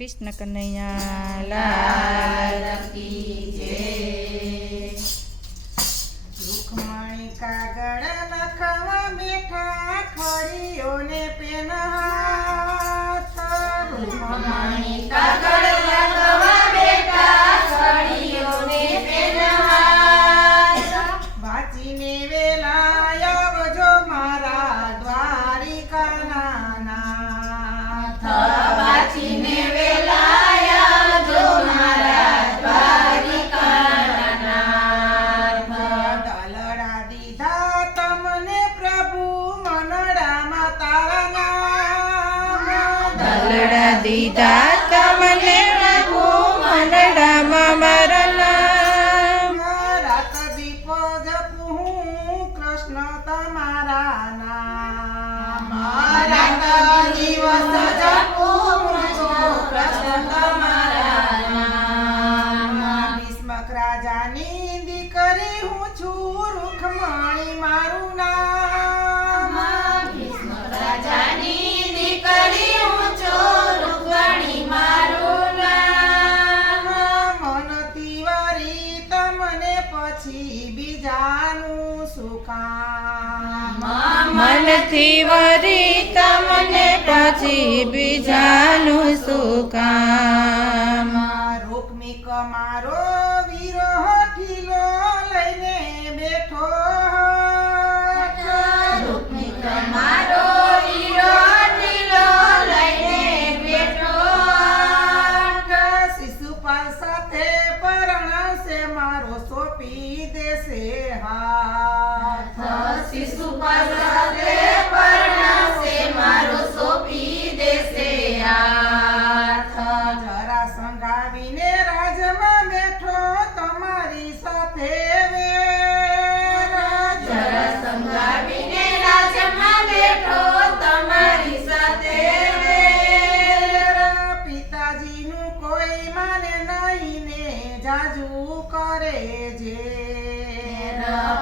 કૃષ્ણ કનૈયા લાલ કી જય। રૂખમણી કાગળ લખવા બેઠા ખડીઓને પેન હાથ। રૂખમણી કાગળ લખવા બેઠા ખડીઓને પેન હાથ। વાંચીને વેલા આવજો મારા દ્વારિકાના નાથ। વાંચીને વેલા આવજો મારા દ્વારિકાના નાથ। દલડા દીધા તમને પ્રભુ મનડામાં તારા નામ। દલડા દીધા તમને પ્રભુ મનડામાં મારા નામ। રાત દીપો જપું કૃષ્ણ તમારા નામ। રાત દિવસ જપું કૃષ્ણ તમારા નામ। ભીષ્મક રાજાની દીકરી હું છું રૂખમણી મારું નામ। ભીષ્મક રાજાની દીકરી હું છું રૂખમણી મારું નામ। મનથી વરી તમને પછી બીજાનું શું કામ। મનથી વરી તમને પછી બીજાનું શું કામ। રૂકમિક મારો વિરહ ઠીલો લઈને બેઠો હઠ। રૂકમિક મારો વીરો ઢીલો લઈને બેઠો હઠ। શિશુપાલ સાથે પરણાવશે મારો સોંપી દેશે હાથ। શિશુપાલ સાથે પરણાવશે મારો સોંપી દેશે હાથ। જરા સંગાવીને રાજમાં બેઠો તમારી સાથે વેર। જરા સંગાવીને રાજમાં બેઠો તમારી સાથે વેર। પિતાજીનું કોઈ માને નહીં ને જાજુ કરે ઝેર।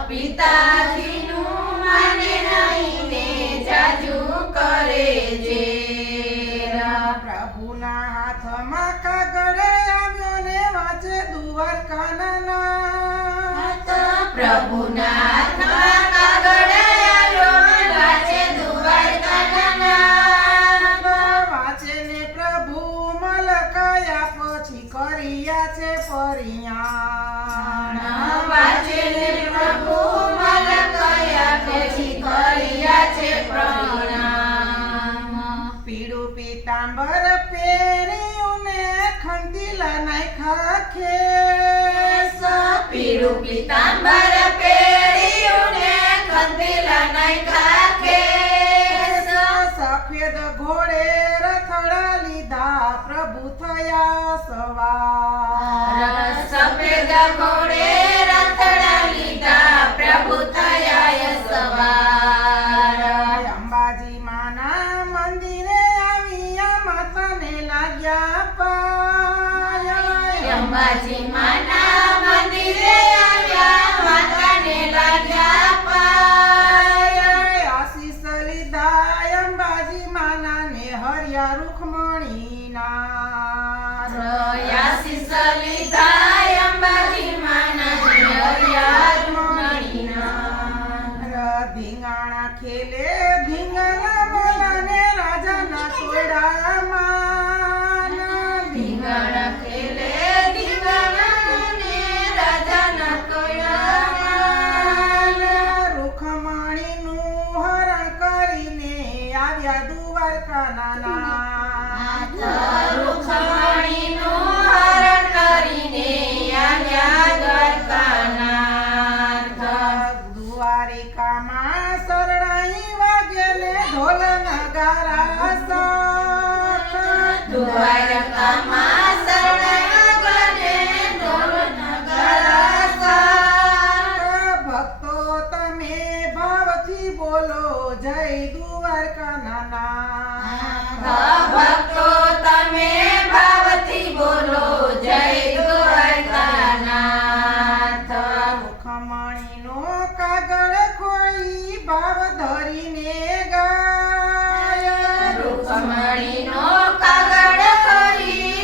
પિતાજીનું માને નહીં ને જાજુ કરે ઝેર। પ્રભુના હાથમાં કાગળ આવ્યો ને વાંચે દ્વારકાના નાથ। પ્રભુના હાથમાં કાગળ આવ્યો વાંચે દ્વારકાના નામ। વાંચે ને પ્રભુ મલકાયા પછી કર્યા છે પરિયાણ। વાંચે ને પ્રભુ મલકાયા પછી કર્યા છે પ્રણામ। પીળું પીતાંબર પહેર્યું ને ખંતીલા નાખ્યા ખેસ। પીળું પીતાંબર પહેર્યું ને ખંતીલા નાખ્યા કેસ। સફેદ ઘોડે રથડા લીધા પ્રભુ થયા સવાર। સફેદ ઘોડે રથડા લીધા પ્રભુ થયા સવાર। અંબાજી માના મંદિરે આવ્યા માતાને લાગ્યા પાય। અંબાજી માના મંદિરે આવ્યા માતાને લાગ્યા પાય। આશીષ લીધા અંબાજી માના ને હર્યા રૂખમણી નાથ। આશીષ લીધા અંબાજી માના હર્યા રૂખમણીનાથ। ધીંગાણા ખેલે ધીંગાણા બોલાને રાજાના તોડામાં। ધીંગાણા ખેલે ધીંગાણા ને રાજાના તોડામાં। રૂખમણીનું હરણ કરીને આવ્યા દ્વારકાના નાથ। રૂખમણીનું હરણ કરીને આવ્યા દ્વારકાનાથ। દ્વારિકામાં શરણાઈ વાગે ને ઢોલ નગારા સાથ। દ્વારકામાં શરણાઈ વાગે ઢોલ નગારા સાથ। ભક્તો તમે ભાવથી બોલો જય દ્વારકાના નાથ। ભક્તો તમે ભાવથી બોલો જય દ્વારકાનાથ। રૂખમણીનો કાગળ ખોઈ ભાવ ધરીને ગાય। રૂખમણીનો કાગળ ખોઈ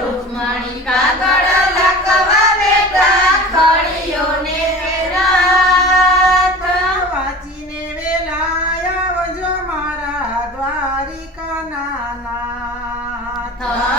રૂક્ષ્મણી કાગળ લખવા બેઠા ખડીઓને નાથ. વાંચીને વેલા આવજો મારા દ્વારિકાના નાથ.